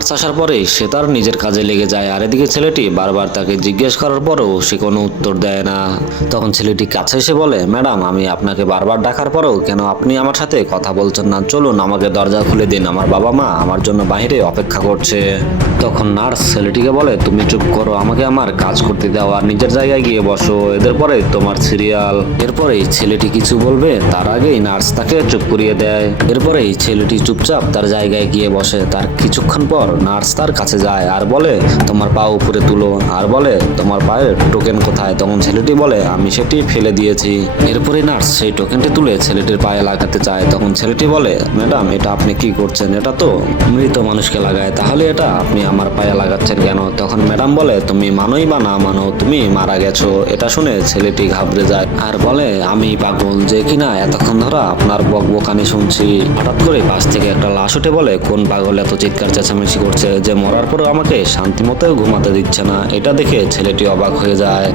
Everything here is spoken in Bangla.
নার্স আসার পরেই সে তার নিজের কাজে লেগে যায়। আর এদিকে ছেলেটি বারবার তাকে জিজ্ঞেস করার পরেও সে কোনো উত্তর দেয় না। তখন ছেলেটি কাছে এসে বলে, ম্যাডাম আমি আপনাকে বারবার ডাকার পরেও কেন আপনি আমার সাথে কথা বলছেন না? চলুন আমাকে দরজা খুলে দিন, আমার বাবা মা আমার জন্য বাইরে অপেক্ষা করছে। তখন নার্স ছেলেটিকে বলে, তুমি চুপ করো, আমাকে আমার কাজ করতে দাও আর নিজের জায়গায় গিয়ে বসো, এদের পরে তোমার সিরিয়াল। এরপরেই ছেলেটি কিছু বলবে তার আগেই নার্স তাকে চুপ করিয়ে দেয়। এরপরেই ছেলেটি চুপচাপ তার জায়গায় গিয়ে বসে। তার কিছুক্ষণ পর নার্স তার কাছে যায় আর বলে, তোমার পা উপরে তুলো, আর বলে তোমার পায়ের টোকেন কোথায়? তখন ছেলেটি বলে, আমি সেটি ফেলে দিয়েছি। এরপরে নার্স সেই টোকেনটি তুলে ছেলেটির পায়ে লাগাতে চায়। তখন ছেলেটি বলে, ম্যাডাম এটা আপনি কি করছেন? এটা তো মৃত মানুষকে লাগায়, তাহলে এটা আপনি আমার পায়ে লাগাচ্ছেন কেন? তখন ম্যাডাম বলে, তুমি মানোই বা না মানো, তুমি মারা গেছো। এটা শুনে ছেলেটি ঘাবড়ে যায় আর বলে, আমি পাগল যে কিনা এতক্ষণ ধরে আপনার বকবকানি শুনছি। হঠাৎ করে পাশ থেকে একটা লাশ উঠে বলে, কোন পাগল এত চিৎকার চেঁচামেচি করছে যে মরার পরেও আমাকে শান্তি মতো ঘুমাতে দিচ্ছে না? এটা দেখে ছেলেটি অবাক হয়ে যায়।